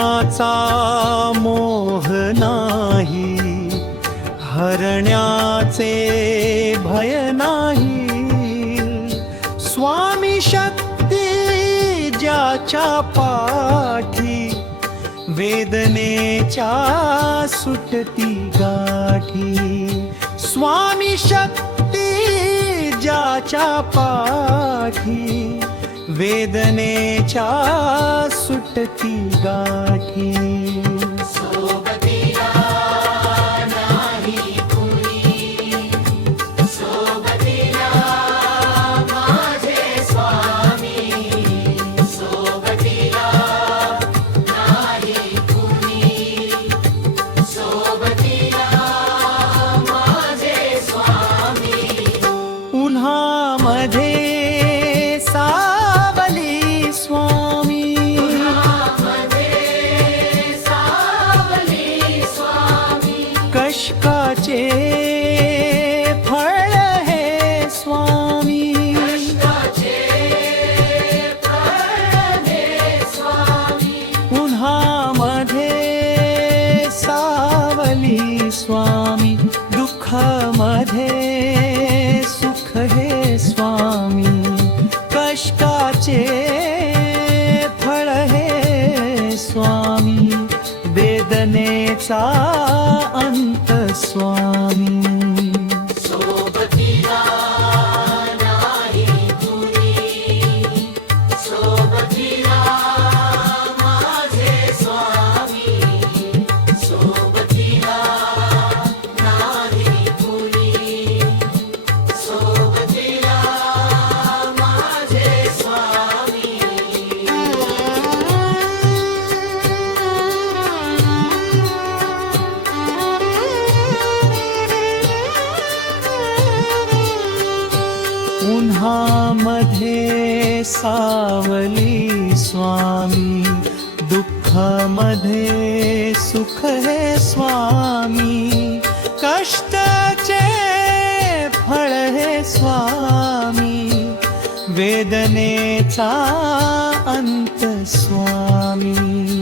कोणाचा मोह नाही, हरण्याचे भय नाही। स्वामी शक्ती ज्याच्या पाठी, वेदनेच्या सुटती गाठी। स्वामी शक्ती ज्याच्या पाठी, वेदनेच्या सुटती गाठी। सोबतीला नाही कुणी, सोबतीला माझे स्वामी, सोबतीला नाही कुणी, सोबतीला माझे स्वामी। उन्हामध्ये सावली स्वामी, उन्हामध्ये सावली स्वामी, कष्टाचे फळ हे स्वामी। कष्टाचे फळ हे स्वामी। उन्हामध्ये सावली स्वामी, दुःखामध्ये सुख हे स्वामी। कष्टाचे फळ हे स्वामी, वेदनेचा अंत स्वामी। सोबतीला नाही कुणी, सोबतीला माझे स्वामी, सोबतीला नाही कुणी, सोबतीला माझे स्वामी। उन्हामध्ये सावली स्वामी, दुःखामध्ये सुख हे स्वामी। कष्टाचे फळ हे स्वामी, वेदनेचा अंत स्वामी।